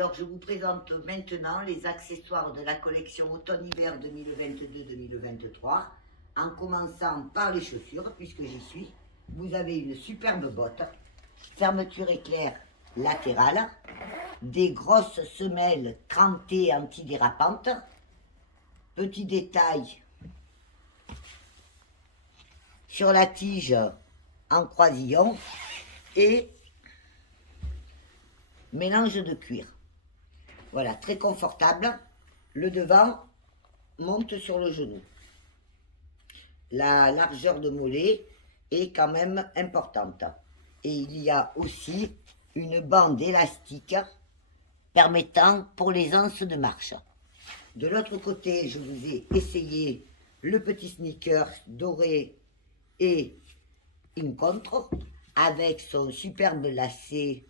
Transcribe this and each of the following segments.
Alors, je vous présente maintenant les accessoires de la collection automne-hiver 2022-2023, en commençant par les chaussures, puisque j'y suis. Vous avez une superbe botte, fermeture éclair latérale, des grosses semelles crantées antidérapantes, petit détail sur la tige en croisillon et mélange de cuir. Voilà, très confortable. Le devant monte sur le genou. La largeur de mollet est quand même importante. Et il y a aussi une bande élastique permettant pour les anses de marche. De l'autre côté, je vous ai essayé le petit sneaker doré et une contre avec son superbe lacet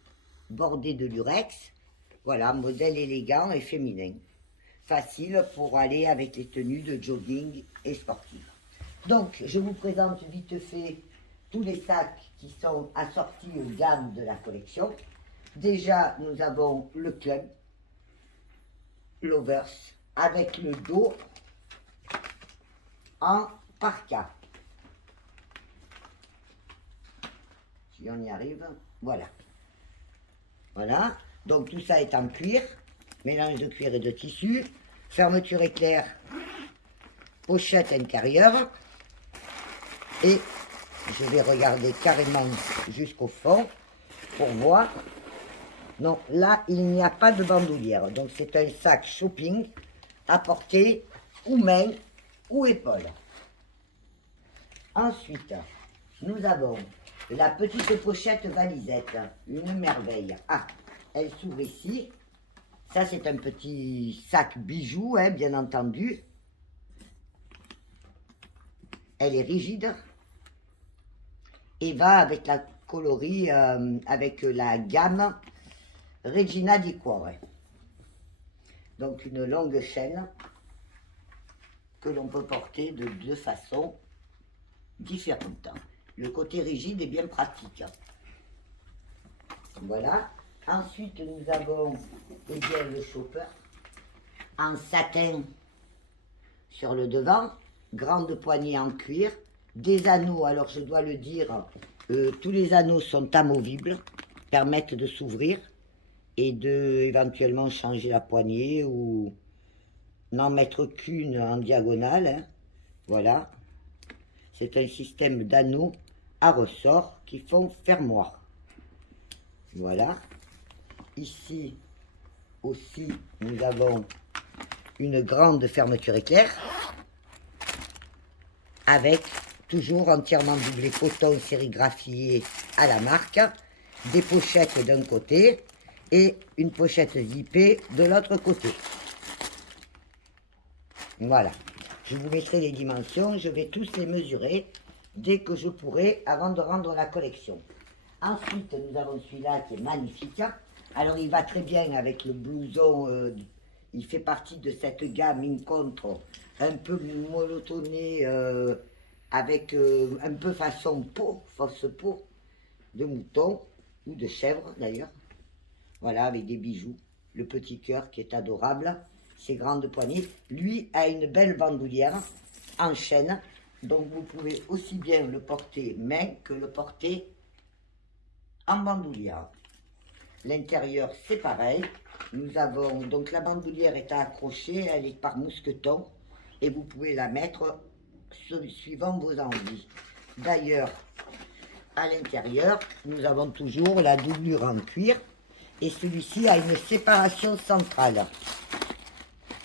bordé de lurex. Voilà, modèle élégant et féminin. Facile pour aller avec les tenues de jogging et sportives. Donc, je vous présente vite fait tous les sacs qui sont assortis aux gammes de la collection. Déjà, nous avons le club, l'overs, avec le dos en parka. Si on y arrive, voilà. Voilà, donc tout ça est en cuir, mélange de cuir et de tissu, fermeture éclair, pochette intérieure, et je vais regarder carrément jusqu'au fond pour voir. Non, là, il n'y a pas de bandoulière, donc c'est un sac shopping à porter ou main ou épaule. Ensuite, nous avons la petite pochette valisette, une merveille. Ah, elle s'ouvre ici. Ça, c'est un petit sac bijoux, hein, bien entendu. Elle est rigide et va avec la coloris, avec la gamme Regina di Cuore. Donc, une longue chaîne que l'on peut porter de deux façons différentes. Le côté rigide est bien pratique. Voilà. Ensuite, nous avons le chopper en satin sur le devant, grande poignée en cuir, des anneaux. Alors, je dois le dire, tous les anneaux sont amovibles, permettent de s'ouvrir et de éventuellement changer la poignée ou n'en mettre qu'une en diagonale. Hein. Voilà. C'est un système d'anneaux à ressort qui font fermoir. Voilà. Ici aussi, nous avons une grande fermeture éclair avec toujours entièrement doublé coton sérigraphié à la marque, des pochettes d'un côté et une pochette zippée de l'autre côté. Voilà. Je vous mettrai les dimensions, je vais tous les mesurer dès que je pourrai avant de rendre la collection. Ensuite, nous avons celui-là qui est magnifique. Alors, il va très bien avec le blouson. Il fait partie de cette gamme Incontro, un peu monotonné, avec un peu façon peau, fausse peau de mouton ou de chèvre d'ailleurs. Voilà, avec des bijoux. Le petit cœur qui est adorable. Ses grandes poignées. Lui a une belle bandoulière en chaîne. Donc, vous pouvez aussi bien le porter main que le porter en bandoulière. L'intérieur, c'est pareil. Nous avons, donc la bandoulière est à accrocher, elle est par mousqueton et vous pouvez la mettre suivant vos envies. D'ailleurs, à l'intérieur, nous avons toujours la doublure en cuir et celui-ci a une séparation centrale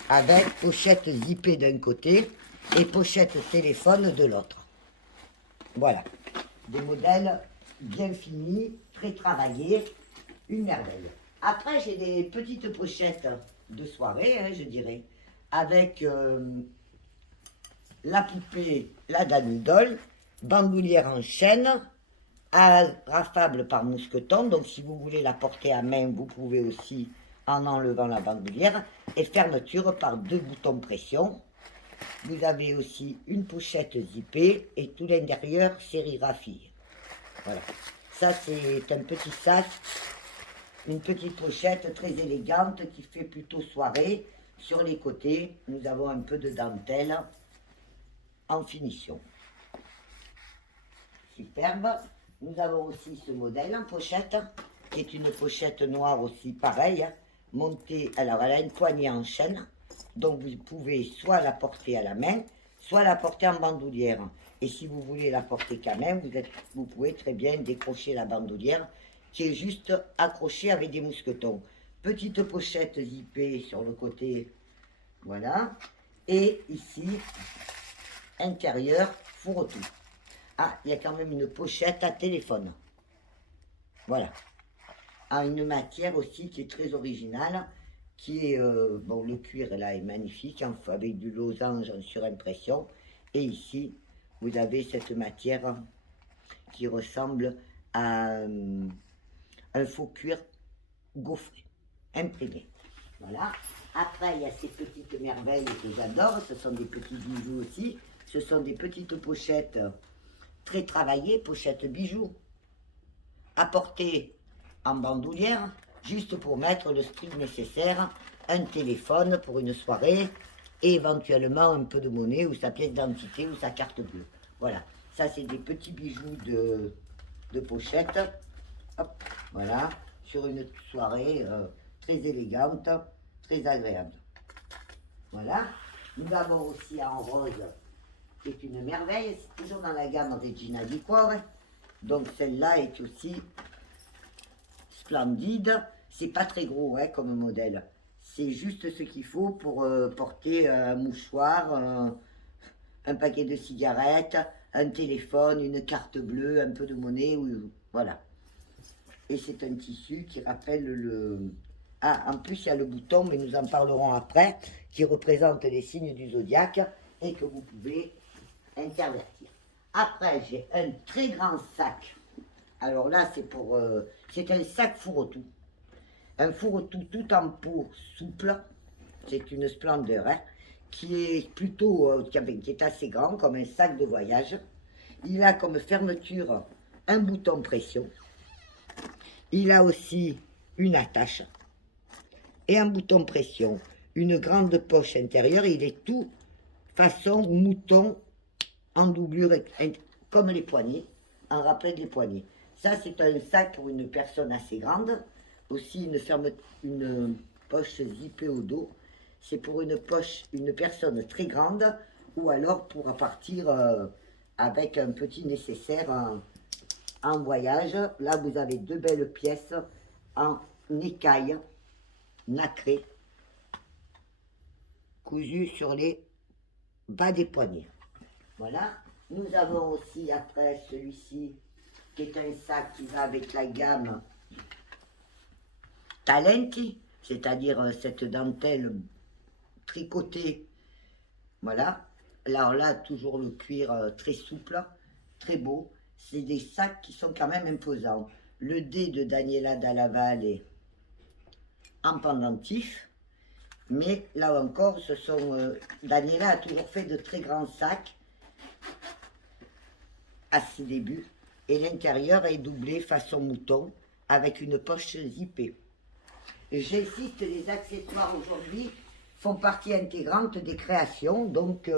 avec pochette zippée d'un côté et pochette téléphone de l'autre. Voilà, des modèles bien finis, très travaillés, une merveille. Après, j'ai des petites pochettes de soirée, hein, je dirais, avec la poupée, la Danidole, bandoulière en chaîne, rafable par mousqueton. Donc, si vous voulez la porter à main, vous pouvez aussi en enlevant la bandoulière. Et fermeture par deux boutons pression. Vous avez aussi une pochette zippée et tout l'intérieur sérigraphié. Voilà. Ça, c'est un petit sac Une petite pochette très élégante qui fait plutôt soirée. Sur les côtés, nous avons un peu de dentelle en finition. Superbe. Nous avons aussi ce modèle en pochette, qui est une pochette noire aussi, pareil, montée. Alors, elle a une poignée en chaîne, donc vous pouvez soit la porter à la main, soit la porter en bandoulière. Et si vous voulez la porter quand même, vous pouvez très bien décrocher la bandoulière, qui est juste accrochée avec des mousquetons. Petite pochette zippée sur le côté, voilà. Et ici, intérieur, fourre-tout. Ah, il y a quand même une pochette à téléphone. Voilà. Ah, une matière aussi qui est très originale, qui est, bon, le cuir là est magnifique, hein, avec du losange en surimpression. Et ici, vous avez cette matière qui ressemble à un faux cuir gaufré, imprimé. Voilà. Après, il y a ces petites merveilles que j'adore, ce sont des petits bijoux aussi. Ce sont des petites pochettes très travaillées, pochettes bijoux, à porter en bandoulière, juste pour mettre le strict nécessaire, un téléphone pour une soirée, et éventuellement un peu de monnaie, ou sa pièce d'identité, ou sa carte bleue. Voilà, ça c'est des petits bijoux de pochette, hop, voilà, sur une soirée très élégante, très agréable. Voilà, nous avons aussi en rose, qui est une merveille, c'est toujours dans la gamme Regina Liquor, donc celle-là est aussi splendide. C'est pas très gros hein, comme modèle. C'est juste ce qu'il faut pour porter un mouchoir, un paquet de cigarettes, un téléphone, une carte bleue, un peu de monnaie. Voilà. Et c'est un tissu qui rappelle le... Ah, en plus il y a le bouton, mais nous en parlerons après, qui représente les signes du zodiaque et que vous pouvez intervertir. Après, j'ai un très grand sac. Alors là, c'est pour... c'est un sac fourre-tout. Un fourre-tout tout en peau souple. C'est une splendeur, hein, qui est plutôt... qui est assez grand, comme un sac de voyage. Il a comme fermeture un bouton pression. Il a aussi une attache et un bouton pression. Une grande poche intérieure. Il est tout façon mouton en doublure, comme les poignets, en rappel des poignets. Ça, c'est un sac pour une personne assez grande. Aussi, une poche zippée au dos. C'est pour une personne très grande, ou alors pour partir avec un petit nécessaire en voyage. Là, vous avez deux belles pièces en écaille nacrée, cousues sur les bas des poignets. Voilà. Nous avons aussi après celui-ci qui est un sac qui va avec la gamme Talenti, c'est-à-dire cette dentelle tricotée. Voilà. Alors là, toujours le cuir très souple, très beau. C'est des sacs qui sont quand même imposants. Le dé de Daniela Dalla Valle en pendentif. Mais là encore, ce sont... Daniela a toujours fait de très grands sacs à ses débuts. Et l'intérieur est doublé façon mouton avec une poche zippée. J'insiste, les accessoires aujourd'hui font partie intégrante des créations, donc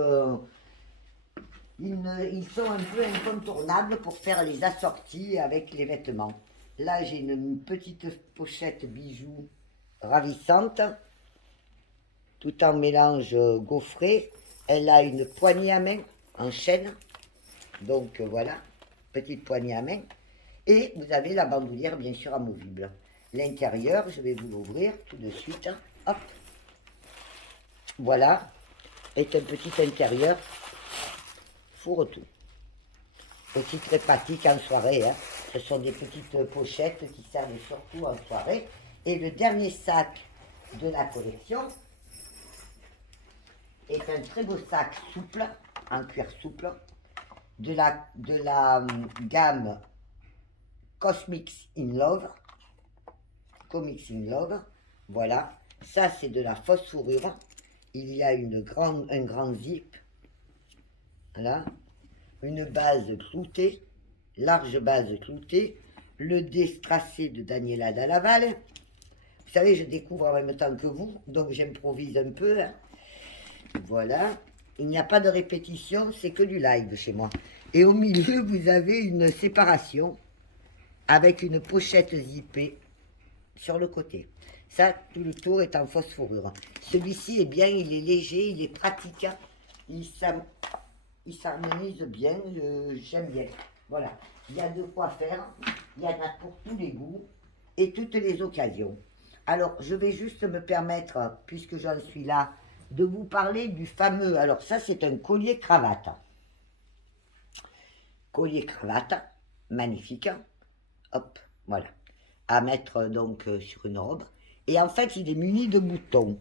ils sont un peu incontournables pour faire les assortis avec les vêtements. Là, j'ai une petite pochette bijoux ravissante, tout en mélange gaufré. Elle a une poignée à main en chaîne, donc voilà, petite poignée à main. Et vous avez la bandoulière, bien sûr, amovible. L'intérieur, je vais vous l'ouvrir tout de suite. Hop. Voilà, est un petit intérieur fourre-tout. Aussi très pratique en soirée. Hein. Ce sont des petites pochettes qui servent surtout en soirée. Et le dernier sac de la collection est un très beau sac souple, en cuir souple, de la gamme Cosmics in Love. Comics in Love, voilà, ça c'est de la fausse fourrure, il y a un grand zip, voilà, une base cloutée, large base cloutée, le Destracé de Daniela Dallaval. Vous savez, je découvre en même temps que vous, donc j'improvise un peu. Hein. Voilà. Il n'y a pas de répétition, c'est que du live chez moi. Et au milieu, vous avez une séparation avec une pochette zippée sur le côté. Ça, tout le tour est en fausse fourrure. Celui-ci est bien, il est léger, il est pratique. Il s'harmonise bien, j'aime bien. Voilà, il y a de quoi faire, il y en a pour tous les goûts et toutes les occasions. Alors, je vais juste me permettre, puisque j'en suis là, de vous parler du fameux... Alors ça, c'est un collier-cravate. Collier-cravate, magnifique. Hop, voilà. À mettre donc sur une robe. Et en fait, il est muni de boutons.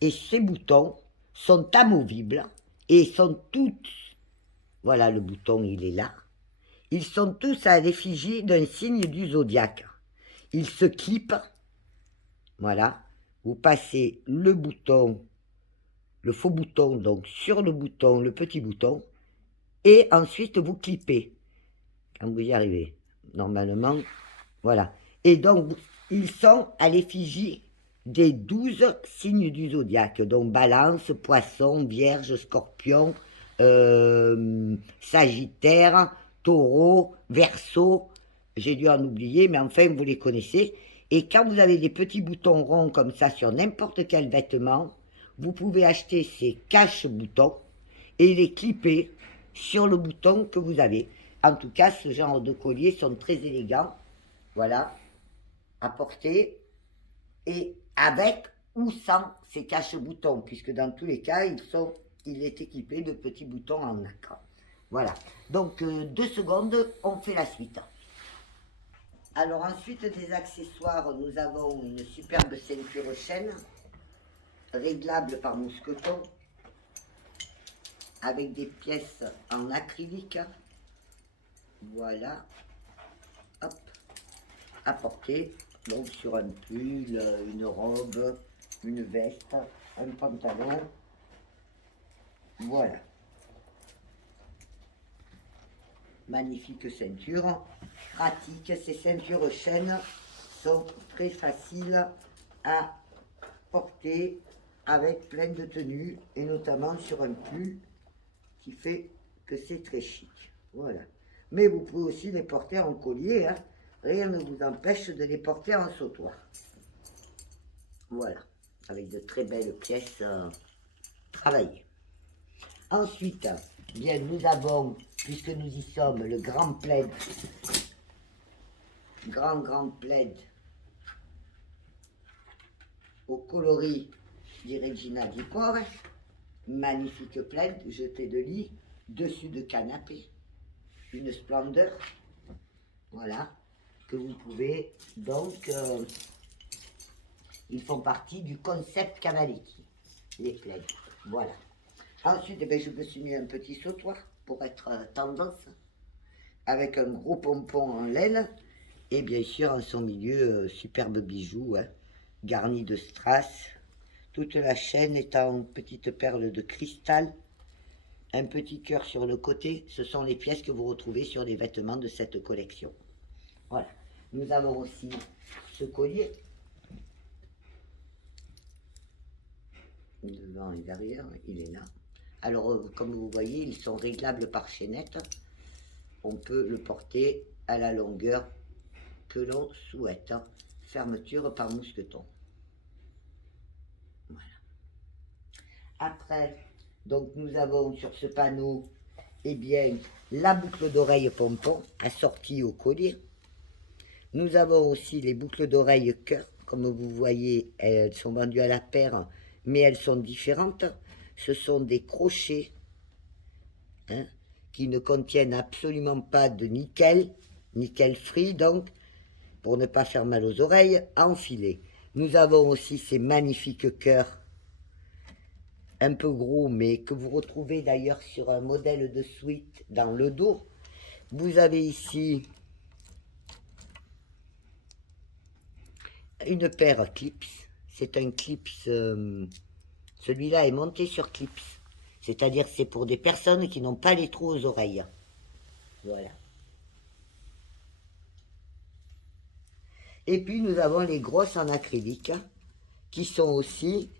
Et ces boutons sont amovibles et sont tous... Voilà, le bouton, il est là. Ils sont tous à l'effigie d'un signe du zodiaque. Ils se clipent. Voilà. Vous passez le bouton, le faux bouton, donc sur le bouton, le petit bouton. Et ensuite, vous clipez. Quand vous y arrivez. Normalement, voilà. Et donc, ils sont à l'effigie des 12 signes du zodiaque. Donc, Balance, Poisson, Vierge, Scorpion, Sagittaire, Taureau, Verseau. J'ai dû en oublier, mais enfin, vous les connaissez. Et quand vous avez des petits boutons ronds comme ça sur n'importe quel vêtement, vous pouvez acheter ces cache-boutons et les clipper sur le bouton que vous avez. En tout cas, ce genre de colliers sont très élégants. Voilà, à porter. Et avec ou sans ces cache-boutons, puisque dans tous les cas, il est équipé de petits boutons en nacre. Voilà. Donc, 2 secondes, on fait la suite. Alors ensuite des accessoires, nous avons une superbe ceinture chaîne, réglable par mousqueton, avec des pièces en acrylique. Voilà. Hop. À porter, donc sur un pull, une robe, une veste, un pantalon. Voilà. Magnifique ceinture, pratique. Ces ceintures chaînes sont très faciles à porter avec plein de tenues et notamment sur un pull qui fait que c'est très chic. Voilà. Mais vous pouvez aussi les porter en collier, hein. Rien ne vous empêche de les porter en sautoir. Voilà, avec de très belles pièces travaillées. Ensuite, bien, nous avons, puisque nous y sommes, le grand plaid. Grand plaid au coloris di Regina di Porre. Magnifique plaid, jeté de lit, dessus de canapé. Une splendeur. Voilà, que vous pouvez donc... ils font partie du concept Cavaletti, les plaids. Voilà. Ensuite, eh bien, je me suis mis un petit sautoir pour être tendance, avec un gros pompon en laine, et bien sûr, en son milieu, superbe bijou, hein, garni de strass. Toute la chaîne est en petites perles de cristal, un petit cœur sur le côté. Ce sont les pièces que vous retrouvez sur les vêtements de cette collection. Voilà. Nous avons aussi ce collier. Devant et derrière, il est là. Alors, comme vous voyez, ils sont réglables par chaînette. On peut le porter à la longueur que l'on souhaite. Fermeture par mousqueton. Voilà. Après, donc nous avons sur ce panneau, eh bien, la boucle d'oreille pompon assortie au collier. Nous avons aussi les boucles d'oreille cœur. Comme vous voyez, elles sont vendues à la paire, mais elles sont différentes. Ce sont des crochets, hein, qui ne contiennent absolument pas de nickel free, donc, pour ne pas faire mal aux oreilles, à enfiler. Nous avons aussi ces magnifiques cœurs, un peu gros, mais que vous retrouvez d'ailleurs sur un modèle de suite dans le dos. Vous avez ici une paire clips. C'est un clips... celui-là est monté sur clips. C'est-à-dire c'est pour des personnes qui n'ont pas les trous aux oreilles. Voilà. Et puis nous avons les grosses en acrylique qui sont aussi,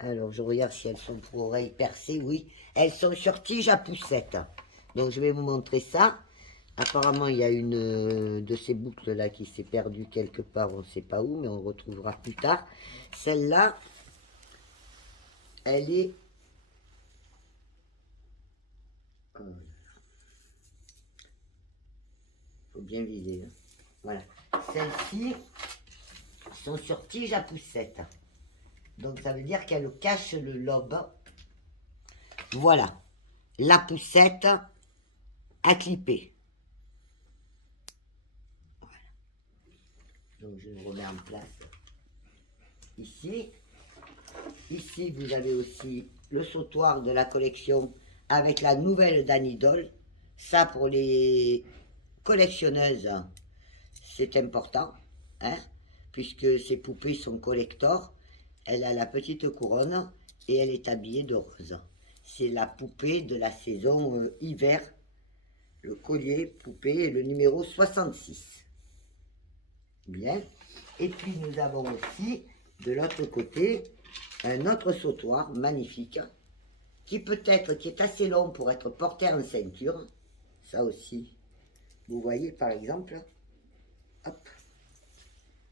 alors je regarde si elles sont pour oreilles percées, oui, elles sont sur tige à poussette. Donc je vais vous montrer ça. Apparemment il y a une de ces boucles là qui s'est perdue quelque part, on ne sait pas où, mais on retrouvera plus tard. Celle-là, elle est... faut bien viser. Hein. Voilà. Celles-ci sont sur tige à poussette. Donc ça veut dire qu'elle cache le lobe. Voilà. La poussette à clipper. Voilà. Donc je le remets en place ici. Ici vous avez aussi le sautoir de la collection avec la nouvelle Danidol. Ça pour les collectionneuses, c'est important, hein, puisque ces poupées sont collector. Elle a la petite couronne et elle est habillée de rose. C'est la poupée de la saison hiver. Le collier poupée est le numéro 66. Bien. Et puis nous avons aussi de l'autre côté un autre sautoir magnifique qui est assez long pour être porté en ceinture. Ça aussi, vous voyez par exemple, hop,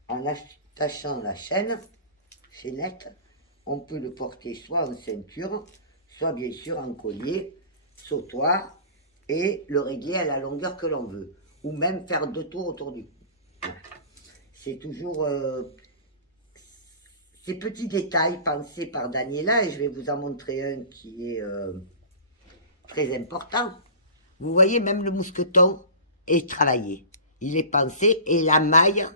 en attachant la chaînette, on peut le porter soit en ceinture, soit bien sûr en collier, sautoir, et le régler à la longueur que l'on veut, ou même faire 2 tours autour du cou. C'est toujours ces petits détails pensés par Daniela, et je vais vous en montrer un qui est très important. Vous voyez, même le mousqueton est travaillé. Il est pensé, et la maille,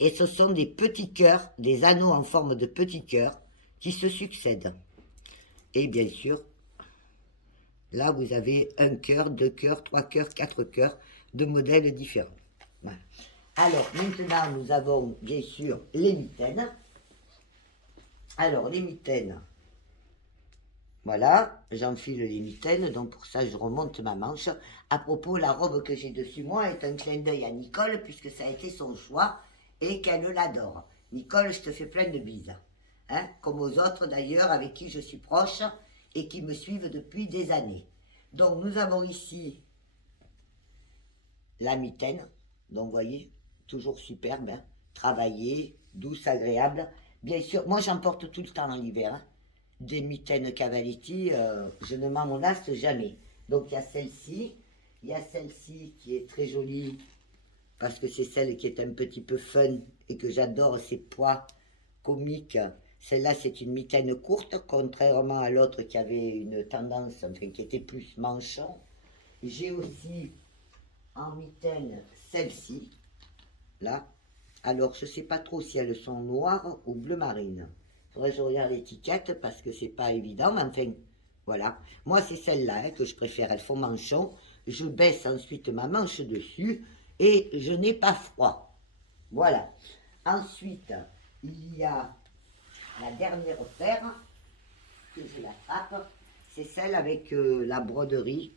et ce sont des petits cœurs, des anneaux en forme de petits cœurs qui se succèdent. Et bien sûr, là vous avez 1 cœur, 2 cœurs, 3 cœurs, 4 cœurs de modèles différents. Voilà. Alors maintenant nous avons bien sûr les mitaines. Alors les mitaines, voilà, j'enfile les mitaines, donc pour ça je remonte ma manche. À propos, la robe que j'ai dessus moi est un clin d'œil à Nicole, puisque ça a été son choix et qu'elle l'adore. Nicole, je te fais plein de bises, hein, comme aux autres d'ailleurs avec qui je suis proche et qui me suivent depuis des années. Donc nous avons ici la mitaine, donc vous voyez, toujours superbe, hein, travaillée, douce, agréable. Bien sûr, moi j'en porte tout le temps en hiver, hein. Des mitaines Cavaletti, je ne m'en lasse jamais. Donc il y a celle-ci, il y a celle-ci qui est très jolie, parce que c'est celle qui est un petit peu fun et que j'adore, ces pois comiques. Celle-là c'est une mitaine courte, contrairement à l'autre qui avait une tendance, enfin qui était plus manchon. J'ai aussi en mitaine celle-ci, là. Alors je ne sais pas trop si elles sont noires ou bleu marine. Faudrait que je regarde l'étiquette parce que c'est pas évident, mais enfin, voilà. Moi, c'est celle-là hein, que je préfère. Elles font manchon. Je baisse ensuite ma manche dessus et je n'ai pas froid. Voilà. Ensuite, il y a la dernière paire que je l'attrape. C'est celle avec la broderie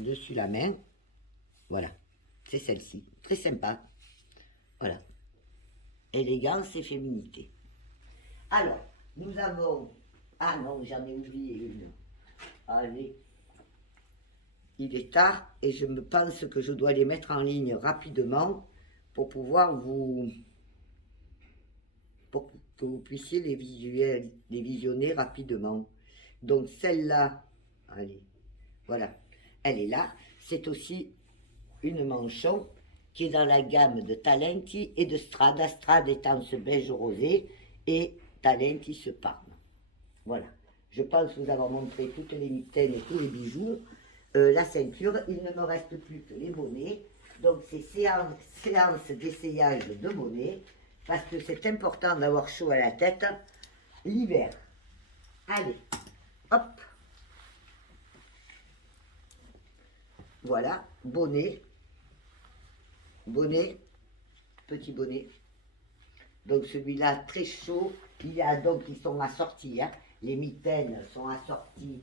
dessus la main. Voilà. C'est celle-ci. Très sympa. Voilà. Élégance et féminité. Alors, nous avons... Ah non, j'en ai oublié une. Allez. Il est tard et je me pense que je dois les mettre en ligne rapidement pour pouvoir vous... pour que vous puissiez les visionner rapidement. Donc celle-là, allez, voilà, elle est là. C'est aussi une manchon qui est dans la gamme de Talenti et de Strada. Strada étant ce beige rosé et Talenti ce parme. Voilà. Je pense vous avoir montré toutes les mitaines et tous les bijoux. La ceinture, il ne me reste plus que les bonnets. Donc c'est séance d'essayage de bonnets parce que c'est important d'avoir chaud à la tête l'hiver. Allez, hop. Voilà, bonnet, petit bonnet. Donc celui-là très chaud. Il y a donc ils sont assortis, hein. Les mitaines sont assorties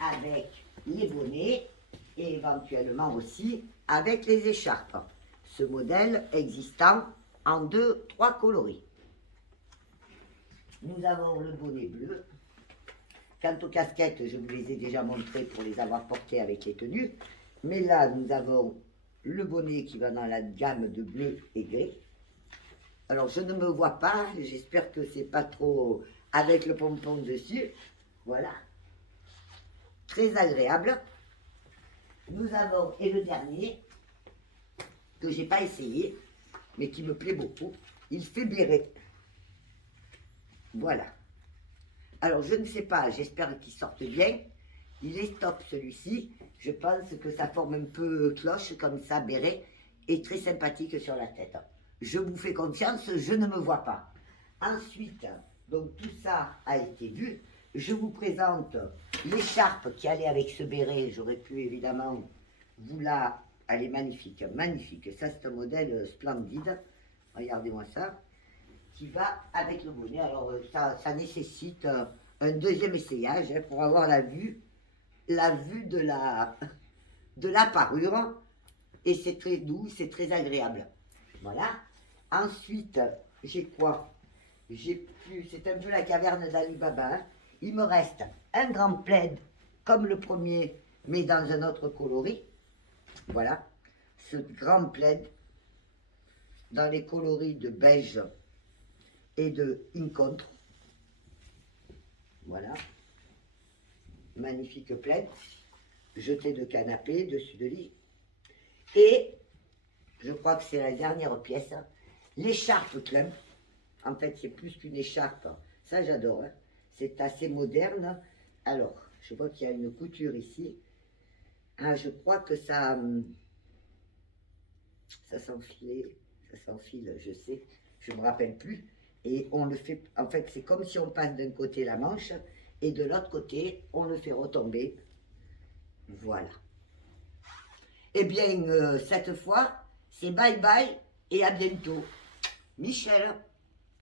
avec les bonnets et éventuellement aussi avec les écharpes. ce modèle existant en 2-3 coloris. Nous avons le bonnet bleu. Quant aux casquettes, je vous les ai déjà montrées pour les avoir portées avec les tenues. Mais là, nous avons le bonnet qui va dans la gamme de bleu et gris. Alors, je ne me vois pas. J'espère que c'est pas trop avec le pompon dessus. Voilà. Très agréable. Nous avons, et le dernier, que j'ai pas essayé, mais qui me plaît beaucoup. Il fait béret. Voilà. Alors, je ne sais pas, j'espère qu'il sorte bien. Il est top, celui-ci. Je pense que ça forme un peu cloche, comme ça, béret, et très sympathique sur la tête. Je vous fais confiance, je ne me vois pas. Ensuite, donc tout ça a été vu. Je vous présente l'écharpe qui allait avec ce béret. J'aurais pu, évidemment, vous la... Elle est magnifique, magnifique. Ça, c'est un modèle splendide. Regardez-moi ça. Qui va avec le bonnet. Alors ça nécessite un deuxième essayage pour avoir la vue de la parure, et c'est très doux, c'est très agréable. Voilà. Ensuite, j'ai quoi? J'ai plus, c'est un peu la caverne d'Ali Baba. Il me reste un grand plaid comme le premier, mais dans un autre coloris. Voilà, ce grand plaid dans les coloris de beige et de incontre. Voilà, magnifique plaid, jeté de canapé, dessus de lit. Et je crois que c'est la dernière pièce, l'écharpe clump. En fait, c'est plus qu'une écharpe, ça j'adore, hein. C'est assez moderne. Alors, je vois qu'il y a une couture ici. Ah, je crois que ça s'enfile, je sais, je ne me rappelle plus. Et on le fait, en fait, c'est comme si on passe d'un côté la manche et de l'autre côté, on le fait retomber. Voilà. Eh bien, cette fois, c'est bye bye et à bientôt. Michel.